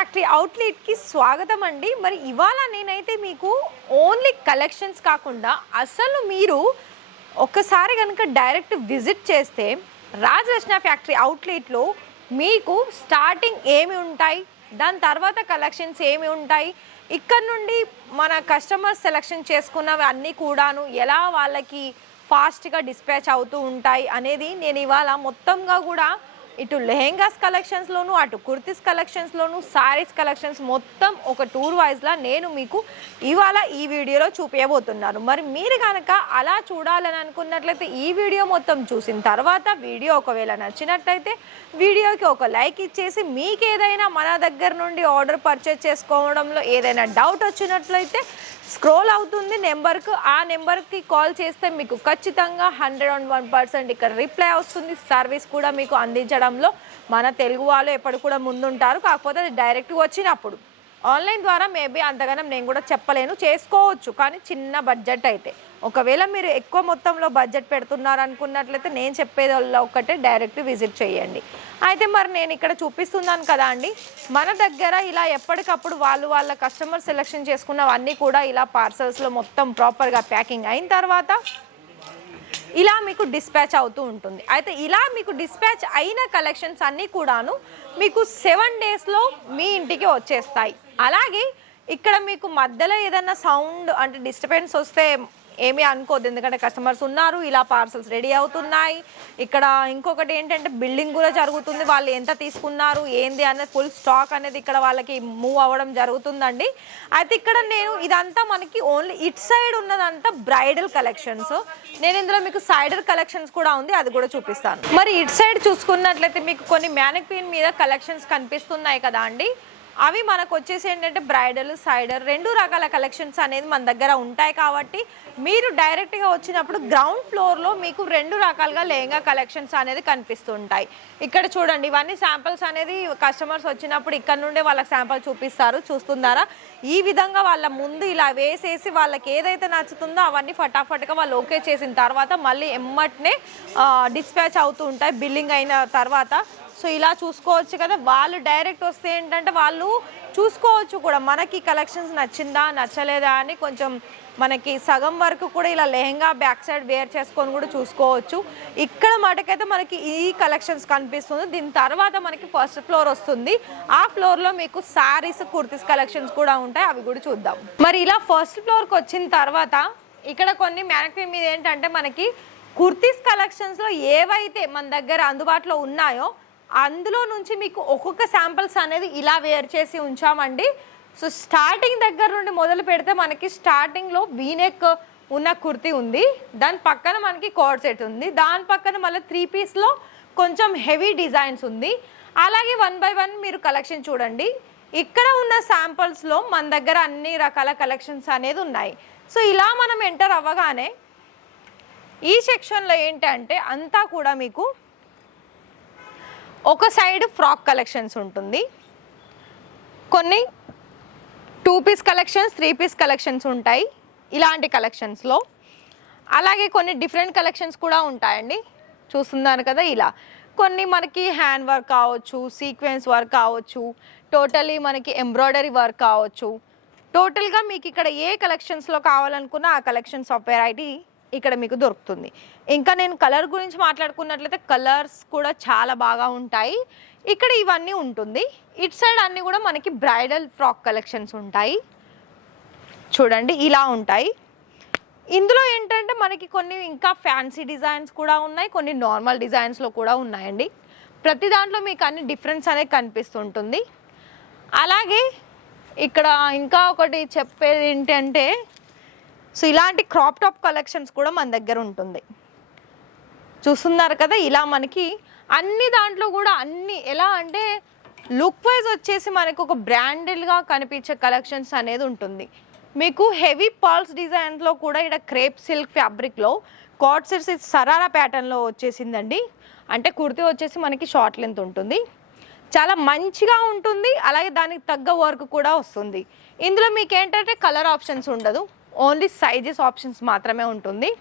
Factory అవుట్లెట్కి స్వాగతం అండి మరి ఇవాళ నేనైతే మీకు ఓన్లీ కలెక్షన్స్ కాకుండా అసలు మీరు ఒక్కసారి కనుక డైరెక్ట్ విజిట్ చేస్తే రాజరచన ఫ్యాక్టరీ అవుట్లెట్లో మీకు స్టార్టింగ్ ఏమి ఉంటాయి దాని తర్వాత కలెక్షన్స్ ఏమి ఉంటాయి ఇక్కడ నుండి మన కస్టమర్స్ సెలెక్షన్ చేసుకున్నవి అన్నీ కూడాను ఎలా వాళ్ళకి ఫాస్ట్గా డిస్పాచ్ అవుతూ ఉంటాయి అనేది నేను ఇవాళ మొత్తంగా కూడా ఇటు లెహెంగాస్ కలెక్షన్స్లోను అటు కుర్తీస్ కలెక్షన్స్లోను సారీస్ కలెక్షన్స్ మొత్తం ఒక టూర్ వైజ్లా నేను మీకు ఇవాళ ఈ వీడియోలో చూపించబోతున్నాను మరి మీరు కనుక అలా చూడాలని అనుకున్నట్లయితే ఈ వీడియో మొత్తం చూసిన తర్వాత వీడియో ఒకవేళ నచ్చినట్లయితే వీడియోకి ఒక లైక్ ఇచ్చేసి మీకు ఏదైనా మన దగ్గర నుండి ఆర్డర్ పర్చేస్ చేసుకోవడంలో ఏదైనా డౌట్ వచ్చినట్లయితే స్క్రోల్ అవుతుంది నెంబర్కు ఆ నెంబర్కి కాల్ చేస్తే మీకు ఖచ్చితంగా హండ్రెడ్ అండ్ వన్ పర్సెంట్ ఇక్కడ రిప్లై వస్తుంది. సర్వీస్ కూడా మీకు అందించడంలో మన తెలుగు వాళ్ళు ఎప్పుడు కూడా ముందుంటారు. కాకపోతే అది డైరెక్ట్గా వచ్చినప్పుడు ఆన్లైన్ ద్వారా మేబీ అంతగానం నేను కూడా చెప్పలేను. చేసుకోవచ్చు కానీ చిన్న బడ్జెట్ అయితే. ఒకవేళ మీరు ఎక్కువ మొత్తంలో బడ్జెట్ పెడుతున్నారు అనుకున్నట్లయితే నేను చెప్పేది ఒక్కటే డైరెక్ట్ విజిట్ చేయండి. అయితే మరి నేను ఇక్కడ చూపిస్తున్నాను కదా అండి మన దగ్గర ఇలా ఎప్పటికప్పుడు వాళ్ళు వాళ్ళ కస్టమర్ సెలెక్షన్ చేసుకున్నవన్నీ కూడా ఇలా పార్సల్స్లో మొత్తం ప్రాపర్గా ప్యాకింగ్ అయిన తర్వాత ఇలా మీకు డిస్పాచ్ అవుతూ ఉంటుంది. అయితే ఇలా మీకు డిస్పాచ్ అయిన కలెక్షన్స్ అన్నీ కూడాను మీకు సెవెన్ డేస్లో మీ ఇంటికి వచ్చేస్తాయి. అలాగే ఇక్కడ మీకు మధ్యలో ఏదైనా సౌండ్ అంటే డిస్టర్బెన్స్ వస్తే ఏమీ అనుకోద్దు. ఎందుకంటే కస్టమర్స్ ఉన్నారు ఇలా పార్సల్స్ రెడీ అవుతున్నాయి. ఇక్కడ ఇంకొకటి ఏంటంటే బిల్డింగ్ కూడా జరుగుతుంది. వాళ్ళు ఎంత తీసుకున్నారు ఏంది అనేది ఫుల్ స్టాక్ అనేది ఇక్కడ వాళ్ళకి మూవ్ అవ్వడం జరుగుతుందండి. అయితే ఇక్కడ నేను ఇదంతా మనకి ఓన్లీ ఇట్ సైడ్ ఉన్నదంతా బ్రైడల్ కలెక్షన్స్ నేను ఇందులో మీకు సైడర్ కలెక్షన్స్ కూడా ఉంది అది కూడా చూపిస్తాను. మరి ఇట్ సైడ్ చూసుకున్నట్లయితే మీకు కొన్ని మ్యానిక్వీన్ మీద కలెక్షన్స్ కనిపిస్తున్నాయి కదా అండి. అవి మనకు వచ్చేసి ఏంటంటే బ్రైడల్ సైడర్ రెండు రకాల కలెక్షన్స్ అనేది మన దగ్గర ఉంటాయి కాబట్టి మీరు డైరెక్ట్గా వచ్చినప్పుడు గ్రౌండ్ ఫ్లోర్లో మీకు రెండు రకాలుగా లెహంగా కలెక్షన్స్ అనేది కనిపిస్తుంటాయి. ఇక్కడ చూడండి ఇవన్నీ శాంపిల్స్ అనేది కస్టమర్స్ వచ్చినప్పుడు ఇక్కడ నుండే వాళ్ళకి శాంపిల్ చూపిస్తారు చూస్తున్నారా? ఈ విధంగా వాళ్ళ ముందు ఇలా వేసేసి వాళ్ళకి ఏదైతే నచ్చుతుందో అవన్నీ ఫటాఫట్గా వాళ్ళు ఓకే చేసిన తర్వాత మళ్ళీ ఎమ్మటనే డిస్పాచ్ అవుతూ ఉంటాయి. బిల్లింగ్ అయిన తర్వాత సో ఇలా చూసుకోవచ్చు కదా. వాళ్ళు డైరెక్ట్ వస్తే ఏంటంటే వాళ్ళు చూసుకోవచ్చు కూడా. మనకి కలెక్షన్స్ నచ్చిందా నచ్చలేదా అని కొంచెం మనకి సగం వరకు కూడా ఇలా లెహంగా బ్యాక్ సైడ్ వేర్ చేసుకొని కూడా చూసుకోవచ్చు. ఇక్కడ మటుకైతే మనకి ఈ కలెక్షన్స్ కనిపిస్తుంది. దీని తర్వాత మనకి ఫస్ట్ ఫ్లోర్ వస్తుంది. ఆ ఫ్లోర్లో మీకు శారీస్ కుర్తీస్ కలెక్షన్స్ కూడా ఉంటాయి. అవి కూడా చూద్దాం. మరి ఇలా ఫస్ట్ ఫ్లోర్కి వచ్చిన తర్వాత ఇక్కడ కొన్ని మ్యానక్వీ మీద ఏంటంటే మనకి కుర్తీస్ కలెక్షన్స్లో ఏవైతే మన దగ్గర అందుబాటులో ఉన్నాయో అందులో నుంచి మీకు ఒక్కొక్క శాంపిల్స్ అనేది ఇలా వేర్ చేసి ఉంచామండి. సో స్టార్టింగ్ దగ్గర నుండి మొదలు పెడితే మనకి స్టార్టింగ్లో వీనెక్ ఉన్న కుర్తీ ఉంది. దాని పక్కన మనకి కోడ్ సెట్ ఉంది. దాని పక్కన మళ్ళీ త్రీ పీస్లో కొంచెం హెవీ డిజైన్స్ ఉంది. అలాగే వన్ బై వన్ మీరు కలెక్షన్ చూడండి. ఇక్కడ ఉన్న శాంపిల్స్లో మన దగ్గర అన్ని రకాల కలెక్షన్స్ అనేది ఉన్నాయి. సో ఇలా మనం ఎంటర్ అవ్వగానే ఈ సెక్షన్లో ఏంటంటే అంతా కూడా మీకు ఒక సైడ్ ఫ్రాక్ కలెక్షన్స్ ఉంటుంది. కొన్ని two piece collections three piece collections ఉంటాయి ఇలాంటి కలెక్షన్స్లో. అలాగే కొన్ని డిఫరెంట్ కలెక్షన్స్ కూడా ఉంటాయండి. చూస్తున్నాను కదా ఇలా. కొన్ని మనకి హ్యాండ్ వర్క్ కావచ్చు సీక్వెన్స్ వర్క్ కావచ్చు టోటలీ మనకి ఎంబ్రాయిడరీ వర్క్ కావచ్చు. టోటల్గా మీకు ఇక్కడ ఏ కలెక్షన్స్లో కావాలనుకున్నా ఆ కలెక్షన్స్ ఆఫ్ వెరైటీ ఇక్కడ మీకు దొరుకుతుంది. ఇంకా నేను కలర్ గురించి మాట్లాడుకున్నట్లయితే కలర్స్ కూడా చాలా బాగా ఉంటాయి. ఇక్కడ ఇవన్నీ ఉంటుంది. ఇట్ సైడ్ అన్నీ కూడా మనకి బ్రైడల్ ఫ్రాక్ కలెక్షన్స్ ఉంటాయి. చూడండి ఇలా ఉంటాయి. ఇందులో ఏంటంటే మనకి కొన్ని ఇంకా ఫ్యాన్సీ డిజైన్స్ కూడా ఉన్నాయి. కొన్ని నార్మల్ డిజైన్స్లో కూడా ఉన్నాయండి. ప్రతి దాంట్లో మీకు అన్ని డిఫరెన్స్ అనేది కనిపిస్తుంటుంది. అలాగే ఇక్కడ ఇంకా ఒకటి చెప్పేది ఏంటంటే సో ఇలాంటి క్రాప్ టాప్ కలెక్షన్స్ కూడా మన దగ్గర ఉంటుంది. చూస్తున్నారు కదా ఇలా మనకి అన్ని దాంట్లో కూడా అన్ని ఎలా అంటే లుక్ వైజ్ వచ్చేసి మనకు ఒక బ్రాండెడ్గా కనిపించే కలెక్షన్స్ అనేది ఉంటుంది. మీకు హెవీ పాల్స్ డిజైన్స్లో కూడా ఇక్కడ క్రేప్ సిల్క్ ఫ్యాబ్రిక్లో కాట్ సెట్స్ సరారా ప్యాటర్న్లో వచ్చేసిందండి. అంటే కుర్తీ వచ్చేసి మనకి షార్ట్ లెంత్ ఉంటుంది. చాలా మంచిగా ఉంటుంది అలాగే దానికి తగ్గ వర్క్ కూడా వస్తుంది. ఇందులో మీకు ఏంటంటే కలర్ ఆప్షన్స్ ఉండదు. ఓన్లీ సైజెస్ ఆప్షన్స్ మాత్రమే ఉంటుంది.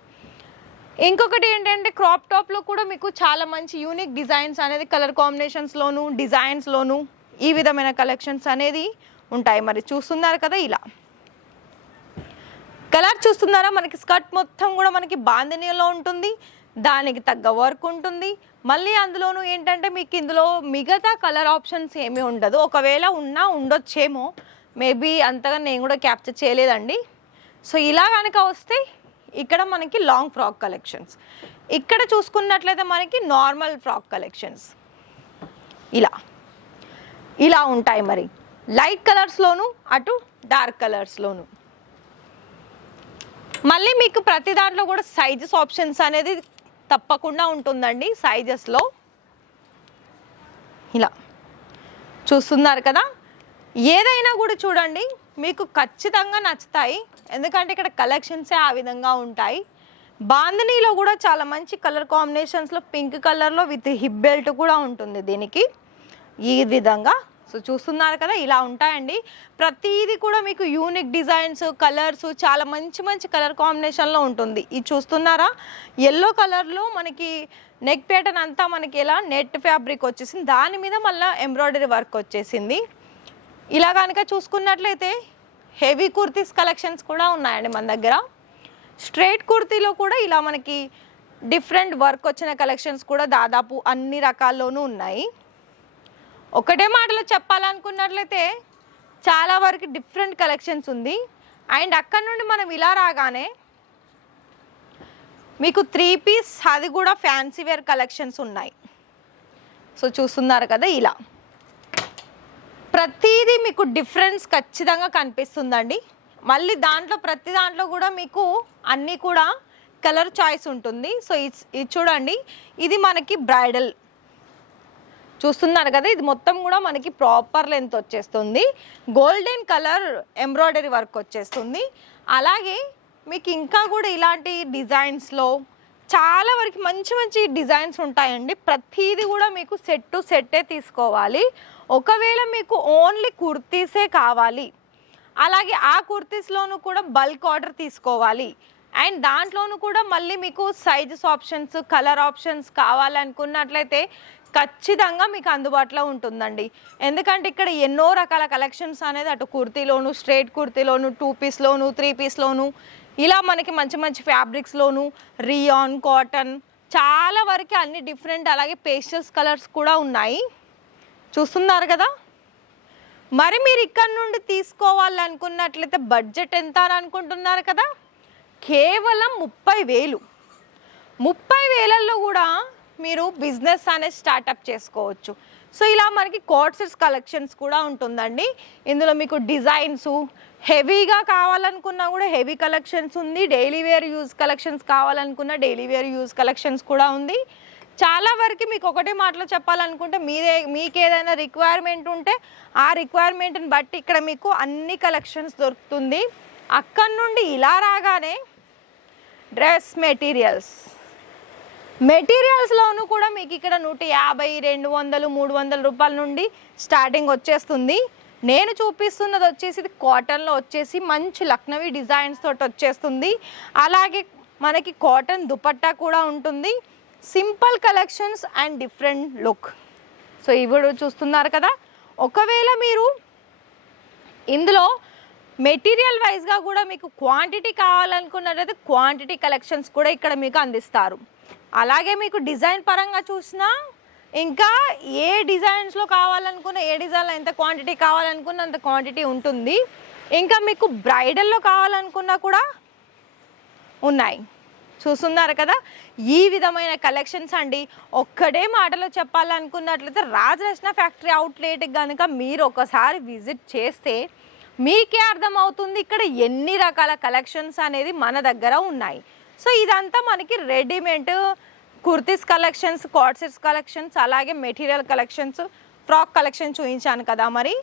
ఇంకొకటి ఏంటంటే క్రాప్ టాప్లో కూడా మీకు చాలా మంచి యూనిక్ డిజైన్స్ అనేది కలర్ కాంబినేషన్స్లోను డిజైన్స్లోను ఈ విధమైన కలెక్షన్స్ అనేది ఉంటాయి. మరి చూస్తున్నారు కదా ఇలా. కలర్ చూస్తున్నారా? మనకి స్కర్ట్ మొత్తం కూడా మనకి బాంధనీయంలో ఉంటుంది. దానికి తగ్గ వర్క్ ఉంటుంది. మళ్ళీ అందులోనూ ఏంటంటే మీకు ఇందులో మిగతా కలర్ ఆప్షన్స్ ఏమీ ఉండదు. ఒకవేళ ఉన్నా ఉండొచ్చేమో. మేబీ అంతగా నేను కూడా క్యాప్చర్ చేయలేదండి. సో ఇలా కనుక వస్తే ఇక్కడ మనకి లాంగ్ ఫ్రాక్ కలెక్షన్స్ ఇక్కడ చూసుకున్నట్లయితే మనకి నార్మల్ ఫ్రాక్ కలెక్షన్స్ ఇలా. ఇలా ఉంటాయి మరి. లైట్ కలర్స్లోను అటు డార్క్ కలర్స్లోను మళ్ళీ మీకు ప్రతి దాంట్లో కూడా సైజెస్ ఆప్షన్స్ అనేది తప్పకుండా ఉంటుందండి సైజెస్లో ఇలా. చూస్తున్నారు కదా? ఏదైనా కూడా చూడండి. మీకు ఖచ్చితంగా నచ్చుతాయి. ఎందుకంటే ఇక్కడ కలెక్షన్సే ఆ విధంగా ఉంటాయి. బాందనీలో కూడా చాలా మంచి కలర్ కాంబినేషన్స్లో పింక్ కలర్లో విత్ హిప్ బెల్ట్ కూడా ఉంటుంది దీనికి. ఈ విధంగా. సో చూస్తున్నారు కదా ఇలా ఉంటాయండి. ప్రతిదీ కూడా మీకు యూనిక్ డిజైన్స్ కలర్స్ చాలా మంచి మంచి కలర్ కాంబినేషన్లో ఉంటుంది. ఇది చూస్తున్నారా? ఎల్లో కలర్లో మనకి నెక్ ప్యాటర్న్ అంతా మనకి ఇలా నెట్ ఫ్యాబ్రిక్ వచ్చేసింది. దాని మీద మళ్ళీ ఎంబ్రాయిడరీ వర్క్ వచ్చేసింది. ఇలా కనుక చూసుకున్నట్లయితే హెవీ కుర్తీస్ కలెక్షన్స్ కూడా ఉన్నాయండి మన దగ్గర. స్ట్రైట్ కుర్తీలో కూడా ఇలా మనకి డిఫరెంట్ వర్క్ వచ్చిన కలెక్షన్స్ కూడా దాదాపు అన్ని రకాల్లోనూ ఉన్నాయి. ఒకటే మాటలో చెప్పాలనుకున్నట్లయితే చాలా వరకు డిఫరెంట్ కలెక్షన్స్ ఉంది. అండ్ అక్కడ నుండి మనం ఇలా రాగానే మీకు త్రీ పీస్ అది కూడా ఫ్యాన్సీ వేర్ కలెక్షన్స్ ఉన్నాయి. సో చూస్తున్నారు కదా ఇలా. ప్రతిదీ మీకు డిఫరెన్స్ ఖచ్చితంగా కనిపిస్తుందండి. మళ్ళీ దాంట్లో ప్రతి దాంట్లో కూడా మీకు అన్నీ కూడా కలర్ చాయిస్ ఉంటుంది. సో ఇది ఇది చూడండి. ఇది మనకి బ్రైడల్. చూస్తున్నారు కదా ఇది మొత్తం కూడా మనకి ప్రాపర్ లెంత్ వచ్చేస్తుంది. గోల్డెన్ కలర్ ఎంబ్రాయిడరీ వర్క్ వచ్చేస్తుంది. అలాగే మీకు ఇంకా కూడా ఇలాంటి డిజైన్స్లో చాలా వరకు మంచి మంచి డిజైన్స్ ఉంటాయండి. ప్రతిదీ కూడా మీకు సెట్ టు సెట్టే తీసుకోవాలి. ఒకవేళ మీకు ఓన్లీ కుర్తీసే కావాలి అలాగే ఆ కుర్తీస్లోనూ కూడా బల్క్ ఆర్డర్ తీసుకోవాలి అండ్ దాంట్లోనూ కూడా మళ్ళీ మీకు సైజెస్ ఆప్షన్స్ కలర్ ఆప్షన్స్ కావాలనుకున్నట్లయితే ఖచ్చితంగా మీకు అందుబాటులో ఉంటుందండి. ఎందుకంటే ఇక్కడ ఎన్నో రకాల కలెక్షన్స్ అనేది అటు కుర్తీలోను స్ట్రేట్ కుర్తీలోను టూ పీస్లోను త్రీ పీస్లోను ఇలా మనకి మంచి మంచి ఫ్యాబ్రిక్స్లోను రియాన్ కాటన్ చాలా వరకు అన్ని డిఫరెంట్ అలాగే పేస్టల్స్ కలర్స్ కూడా ఉన్నాయి. చూస్తున్నారు కదా? మరి మీరు ఇక్కడ నుండి తీసుకోవాలనుకున్నట్లయితే బడ్జెట్ ఎంత అని అనుకుంటున్నారు కదా? కేవలం ముప్పై వేలు. ముప్పై వేలల్లో కూడా మీరు బిజినెస్ అనేది స్టార్టప్ చేసుకోవచ్చు. సో ఇలా మనకి కోర్సెస్ కలెక్షన్స్ కూడా ఉంటుందండి. ఇందులో మీకు డిజైన్స్ హెవీగా కావాలనుకున్నా కూడా హెవీ కలెక్షన్స్ ఉంది. డైలీ వేర్ యూజ్ కలెక్షన్స్ కావాలనుకున్న డైలీ వేర్ యూజ్ కలెక్షన్స్ కూడా ఉంది. చాలా వరకు మీకు ఒకటే మాటలో చెప్పాలనుకుంటే మీదే మీకు ఏదైనా రిక్వైర్మెంట్ ఉంటే ఆ రిక్వైర్మెంట్ని బట్టి ఇక్కడ మీకు అన్ని కలెక్షన్స్ దొరుకుతుంది. అక్కడి నుండి ఇలా రాగానే డ్రెస్ మెటీరియల్స్. మెటీరియల్స్లోనూ కూడా మీకు ఇక్కడ నూట యాభై రెండు వందలు మూడు వందల రూపాయల నుండి స్టార్టింగ్ వచ్చేస్తుంది. నేను చూపిస్తున్నది వచ్చేసి ఇది కాటన్లో వచ్చేసి మంచి లక్నవీ డిజైన్స్ తోటి వచ్చేస్తుంది. అలాగే మనకి కాటన్ దుపట్టా కూడా ఉంటుంది. Simple collections and different look. So ఇవి చూస్తున్నారు కదా. ఒకవేళ మీరు ఇందులో మెటీరియల్ వైజ్గా కూడా మీకు క్వాంటిటీ కావాలనుకున్నట్లయితే క్వాంటిటీ కలెక్షన్స్ కూడా ఇక్కడ మీకు అందిస్తారు. అలాగే మీకు డిజైన్ పరంగా చూసినా ఇంకా ఏ డిజైన్స్లో కావాలనుకున్న ఏ డిజైన్లో ఎంత క్వాంటిటీ కావాలనుకున్న అంత క్వాంటిటీ ఉంటుంది. ఇంకా మీకు బ్రైడల్లో కావాలనుకున్నా కూడా ఉన్నాయి. చూస్తున్నారు కదా? ఈ విధమైన కలెక్షన్స్ అండి. ఒక్కడే మాటలో చెప్పాలనుకున్నట్లయితే రాజరత్న ఫ్యాక్టరీ అవుట్లెట్ కనుక మీరు ఒకసారి విజిట్ చేస్తే మీకే అర్థమవుతుంది ఇక్కడ ఎన్ని రకాల కలెక్షన్స్ అనేది మన దగ్గర ఉన్నాయి. సో ఇదంతా మనకి readymade kurtis collections coord sets collections అలాగే మెటీరియల్ కలెక్షన్స్ ఫ్రాక్ కలెక్షన్ చూపించాను కదా మరి.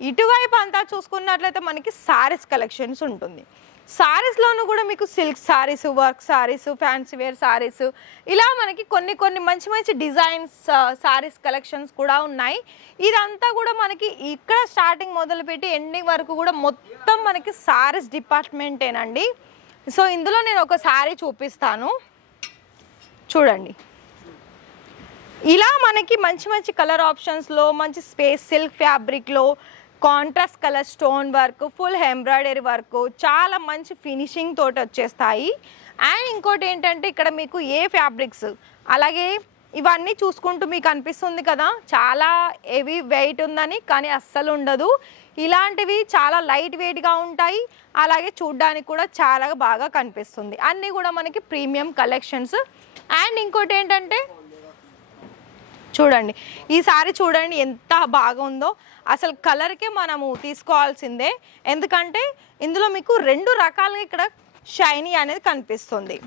ఇటువైపు అంతా చూసుకున్నట్లయితే మనకి సారీస్ కలెక్షన్స్ ఉంటుంది. శారీస్లోనూ కూడా మీకు silk sarees work sarees fancy wear sarees ఇలా మనకి కొన్ని కొన్ని మంచి మంచి డిజైన్స్ సారీస్ కలెక్షన్స్ కూడా ఉన్నాయి. ఇదంతా కూడా మనకి ఇక్కడ స్టార్టింగ్ మొదలుపెట్టి ఎండింగ్ వరకు కూడా మొత్తం మనకి శారీస్ డిపార్ట్మెంటేనండి సో ఇందులో నేను ఒక శారీ చూపిస్తాను. చూడండి. ఇలా మనకి మంచి మంచి కలర్ ఆప్షన్స్లో మంచి స్పేస్ సిల్క్ ఫ్యాబ్రిక్లో contrast colour stone work full embroidery work చాలా మంచి ఫినిషింగ్ తోటి వచ్చేస్తాయి. అండ్ ఇంకోటి ఏంటంటే ఇక్కడ మీకు ఏ ఫ్యాబ్రిక్స్ అలాగే ఇవన్నీ చూసుకుంటూ మీకు అనిపిస్తుంది కదా చాలా హెవీ వెయిట్ ఉందని కానీ అస్సలు ఉండదు. ఇలాంటివి చాలా లైట్ వెయిట్గా ఉంటాయి అలాగే చూడ్డానికి కూడా చాలా బాగా కనిపిస్తుంది. అన్నీ కూడా మనకి ప్రీమియం కలెక్షన్స్. అండ్ ఇంకోటి ఏంటంటే చూడండి. ఈ సారీ చూడండి ఎంత బాగుందో. అసలు కలర్కే మనము తీసుకోవాల్సిందే. ఎందుకంటే ఇందులో మీకు రెండు రకాలుగా ఇక్కడ షైనీ అనేది కనిపిస్తుంది.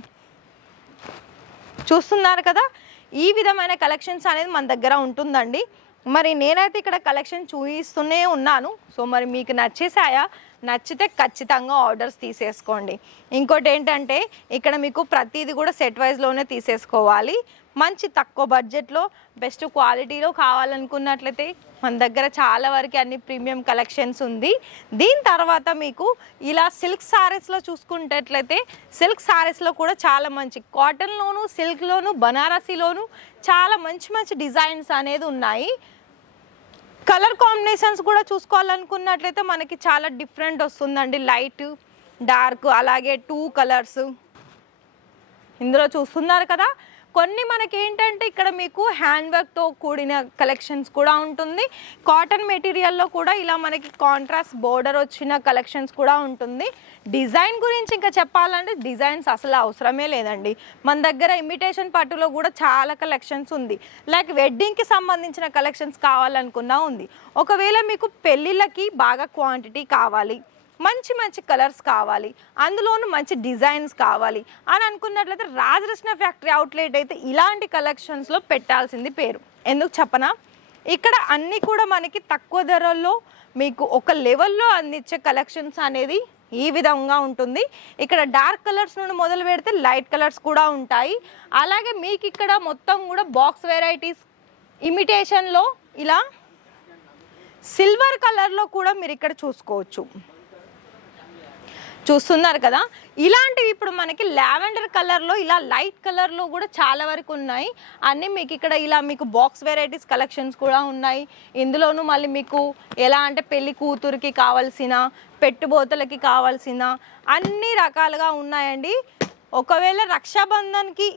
చూస్తున్నారు కదా? ఈ విధమైన కలెక్షన్స్ అనేది మన దగ్గర ఉంటుందండి. మరి నేనైతే ఇక్కడ కలెక్షన్ చూపిస్తూనే ఉన్నాను. సో మరి మీకు నచ్చేసాయా? నచ్చితే ఖచ్చితంగా ఆర్డర్స్ తీసేసుకోండి. ఇంకోటి ఏంటంటే ఇక్కడ మీకు ప్రతిదీ కూడా సెట్ వైజ్లోనే తీసేసుకోవాలి. మంచి తక్కువ బడ్జెట్లో బెస్ట్ క్వాలిటీలో కావాలనుకున్నట్లయితే మన దగ్గర చాలా వరకు అన్ని ప్రీమియం కలెక్షన్స్ ఉంది. దీని తర్వాత మీకు ఇలా సిల్క్ సారీస్లో చూసుకున్నట్లయితే సిల్క్ సారీస్లో కూడా చాలా మంచి కాటన్లోను సిల్క్లోను బనారసీలోను చాలా మంచి మంచి డిజైన్స్ అనేది ఉన్నాయి. కలర్ కాంబినేషన్స్ కూడా చూసుకోవాలనుకున్నట్లయితే మనకి చాలా డిఫరెంట్ వస్తుందండి. లైట్ డార్క్ అలాగే టూ కలర్స్. ఇందులో చూస్తున్నారు కదా? కొన్ని మనకి ఏంటంటే ఇక్కడ మీకు హ్యాండ్ వర్క్తో కూడిన కలెక్షన్స్ కూడా ఉంటుంది. కాటన్ మెటీరియల్లో కూడా ఇలా మనకి కాంట్రాస్ట్ బోర్డర్ వచ్చిన కలెక్షన్స్ కూడా ఉంటుంది. డిజైన్ గురించి ఇంకా చెప్పాలంటే డిజైన్స్ అసలు అవసరమే లేదండి. మన దగ్గర ఇమిటేషన్ పట్టులో కూడా చాలా కలెక్షన్స్ ఉంది. లైక్ వెడ్డింగ్కి సంబంధించిన కలెక్షన్స్ కావాలనుకున్నా ఉంది. ఒకవేళ మీకు పెళ్ళిళ్ళకి బాగా క్వాంటిటీ కావాలి. మంచి మంచి కలర్స్ కావాలి అందులోనూ మంచి డిజైన్స్ కావాలి అని అనుకున్నట్లయితే రాజరత్న ఫ్యాక్టరీ అవుట్లెట్ అయితే ఇలాంటి కలెక్షన్స్లో పెట్టాల్సింది పేరు. ఎందుకు చెప్పనా? ఇక్కడ అన్నీ కూడా మనకి తక్కువ ధరల్లో మీకు ఒక లెవెల్లో అందించే కలెక్షన్స్ అనేది ఈ విధంగా ఉంటుంది. ఇక్కడ డార్క్ కలర్స్ నుండి మొదలు పెడితే లైట్ కలర్స్ కూడా ఉంటాయి. అలాగే మీకు ఇక్కడ మొత్తం కూడా బాక్స్ వెరైటీస్ ఇమిటేషన్లో ఇలా సిల్వర్ కలర్లో కూడా మీరు ఇక్కడ చూసుకోవచ్చు. చూస్తున్నారు కదా. ఇలాంటివి ఇప్పుడు మనకి లావెండర్ కలర్లో ఇలా లైట్ కలర్లో కూడా చాలా వరకు ఉన్నాయి. అన్నీ మీకు ఇక్కడ ఇలా మీకు బాక్స్ వెరైటీస్ కలెక్షన్స్ కూడా ఉన్నాయి. ఇందులోనూ మళ్ళీ మీకు ఎలా అంటే పెళ్ళి కూతురికి కావాల్సిన పెట్టుబోతలకి కావాల్సిన అన్ని రకాలుగా ఉన్నాయండి. ఒకవేళ రక్షాబంధన్కి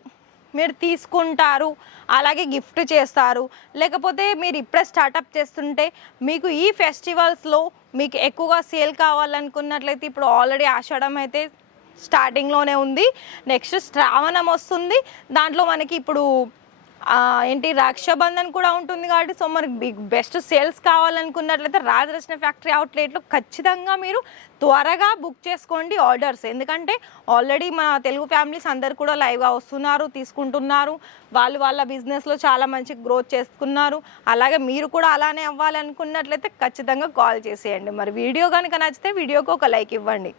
మీరు తీసుకుంటారు అలాగే గిఫ్ట్ చేస్తారు. లేకపోతే మీరు ఇప్పుడే స్టార్టప్ చేస్తుంటే మీకు ఈ ఫెస్టివల్స్లో మీకు ఎక్కువగా సేల్ కావాలనుకున్నట్లయితే ఇప్పుడు ఆల్రెడీ ఆషాఢం అయితే స్టార్టింగ్లోనే ఉంది. నెక్స్ట్ శ్రావణం వస్తుంది. దాంట్లో మనకి ఇప్పుడు ఏంటి రక్షాబంధన్ కూడా ఉంటుంది కాబట్టి సో మనకి బిగ్ బెస్ట్ సేల్స్ కావాలనుకున్నట్లయితే రాజరత్న ఫ్యాక్టరీ అవుట్లెట్లో ఖచ్చితంగా మీరు త్వరగా బుక్ చేసుకోండి ఆర్డర్స్ ఎందుకంటే ఆల్రెడీ మన తెలుగు ఫ్యామిలీస్ అందరు కూడా లైవ్గా వస్తున్నారు తీసుకుంటున్నారు. వాళ్ళు వాళ్ళ బిజినెస్లో చాలా మంచి గ్రోత్ చేసుకున్నారు అలాగే మీరు కూడా అలానే అవ్వాలనుకున్నట్లయితే ఖచ్చితంగా కాల్ చేసేయండి. మరి వీడియో కనుక నచ్చితే వీడియోకి ఒక లైక్ ఇవ్వండి.